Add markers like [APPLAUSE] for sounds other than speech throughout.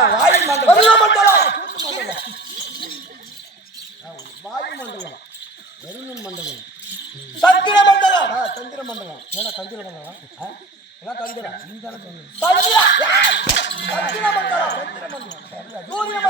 மண்டலம் மண்டலம் மண்டலம் மண்டலம் சந்திர மண்டலம் சந்திர மண்டலம் ஏன்னா சந்திர மண்டலம் சந்திரா தானே சொன்னீங்க சந்திர சந்திர மண்டலம் சூரிய மண்டலம்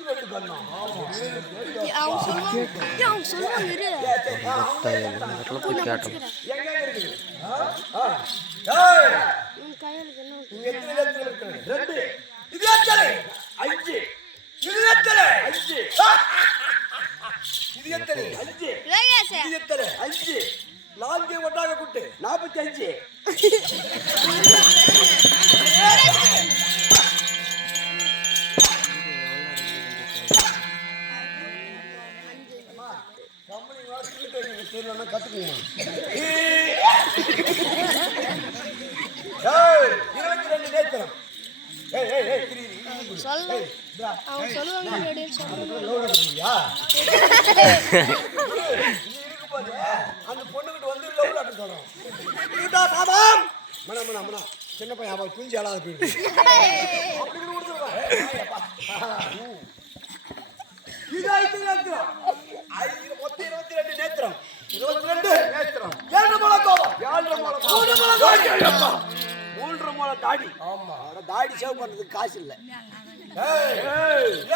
அவங்க சொல்லுவாங்க அவங்க சொல்லுவாங்க இரு இருக்குது ஏய், உன் கையில ரெண்டு இது எத்தனை அஞ்சு. இது எத்தனை அஞ்சு இது எத்தனை அஞ்சு லேயாசே இது எத்தனை அஞ்சு. நான்கு ஒன்றாக கூட்டு நாற்பத்தி அஞ்சு. [LAUGHS] சொல்ல. அவங்க சொல்லுவாங்க இருக்கும்போது, அந்த பொண்ணுகிட்ட வந்து லவ் லெட்டர் சொல்றோம் சாதம் மன மன மன சின்ன பையன் அவன் குஞ்சு அழாத போயிடுது. [LAUGHS] சேவ் பண்றதுக்கு காசு இல்லை.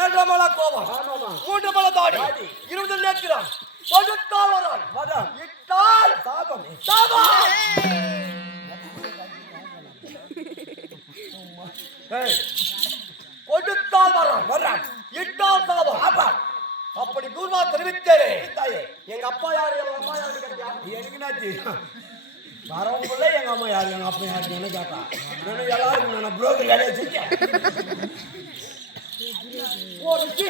ஏழு மலை கோபம் மூன்று மலை தாடி. இருபது படுத்தால் இட்டால் சாபம். சாபம். ஏய், கொடுத்தால் வரும். வர்றான். இட்டால் சாபம். அப்படி தூர்வா தெரிவித்தேனே. தாயே எங்க அப்பா யாரு? எங்க அம்மா யாரு? எனக்கு என்ன தெரியும் வரவங்கள எங்க அம்மா யாரு? அப்பா யாரு? என்ன கேட்டா? நான் எல்லாரும் நான் புரோக்கர் வேலையை செஞ்சேன். ஒரு சி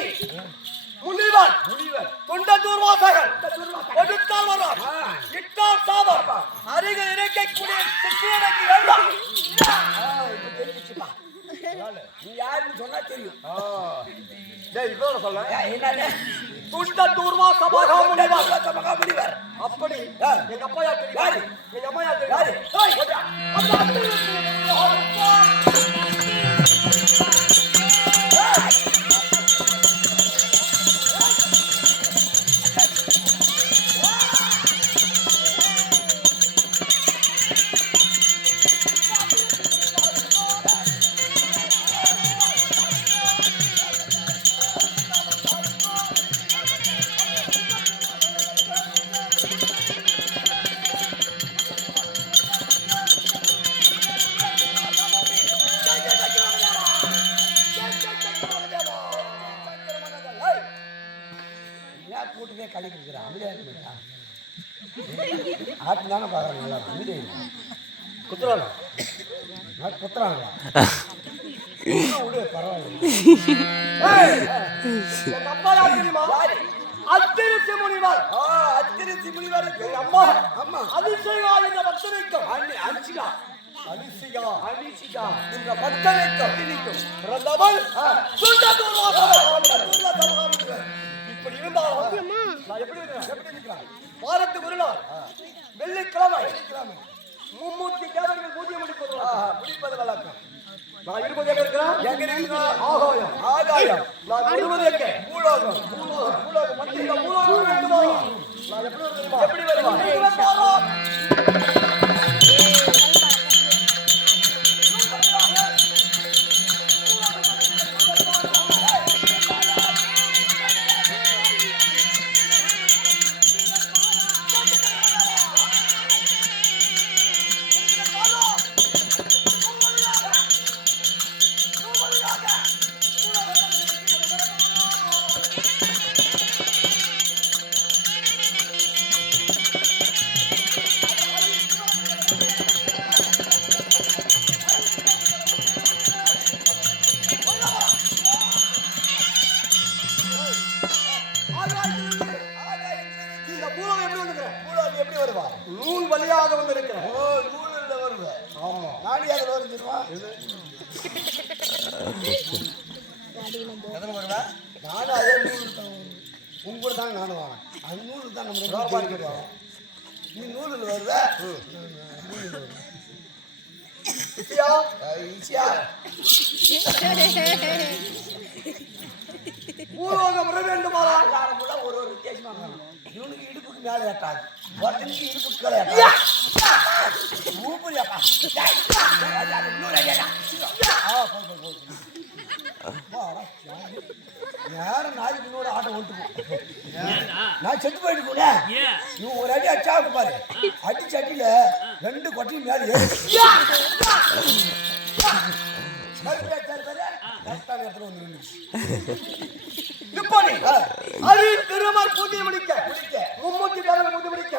முனிவன் முனிவர். துண்ட தூர்வாசகன் கொடுத்தால் வரும் ஆ. இட்டால் சாபம் அருகில் இறைக்கக்கூடிய சிற்றியனுக்கு வேண்டாம் ஆ, இப்ப தெரிஞ்சுச்சுப்பா. பரவாயில்ல. நீ யாருன்னு சொன்னா தெரியும். சொல்ல? துண்ட தூர்வா சபாகா முனிவர் அப்படி. எங்க அப்பா யாரு? தெரியும் ஏய், ஓடியா. அப்பா, தானே பார்க்குறாங்க நல்லா வீடு குத்துறாங்க தெரியுமா? அத்திரிசி முனிவர். அத்திரிசி முனிவர். அம்மா? அம்மா. அதிசயா என்ற பக்தனுக்கும் அஞ்சிகா அனிசியா அனிசிகா. என்ற பக்தனுக்கும் இப்படி இருந்தாலும் எப்படி எப்படி இருக்கிறாங்க வாரத்துக்கு ஒரு நாள். வெள்ளிக்கிழமை. இருக்கிறாங்க மும்மூர்த்தி தேவர்கள் பூஜை முடிப்பது முடிப்பது வழக்கம். நான் இருபது எங்க இருக்கிறேன். எங்க இருக்கிறோம் ஆகாயம். ஆகாயம். நான் இருபது எங்க பூலோகம் பூலோகம் பூலோகம் மட்டும் இந்த பூலோகம் எங்க வரும்? நான் எப்படி வருவேன்? தெரியுமா? எப்படி வருவான்? இந்த பூலோகம் எப்படி வந்திருக்கிறேன் பூலோகம் எப்படி வருவான் நூல் வழியாக வந்திருக்கிறேன் ஓ நூலில் வருவேன் ஆமா நாடி அதில் வருந்துருவா எத்தனை வருவேன் நானும் அதே நூல் தான் உங்க கூட தான் நானும் வரேன் அந்த நூல் தான் நம்ம ரெண்டு பேரும் கேட்குறோம் நீ நூலில் வருவ வித்தியா ஈஸியா பூலோகம் வர காரமுள்ள ஒரு ஒரு வித்தியாசமா இருக்கணும் இவனுக்கு இடுப்புக்கு மேலே எட்டாது ஒருத்தனுக்கு இடுப்புக்கு கீழே எட்டாது ஊப்புரியாப்பா நேரம் நாளைக்கு இன்னொரு ஆட்டம் ஓட்டுக்கும் நான் செத்து போயிட்டு இவன் ஒரு அடி அடிச்சாவுக்கு பாரு. அடி சட்டியில ரெண்டு கொட்டையும் மேலே ஏறி. கரெக்டான இடத்துல வந்து நின்னுச்சு. இப்படி அரி திருமல் பூஜை முடிக்க. மும்மூர்த்தி தேவர்கள் பூஜை முடிக்க.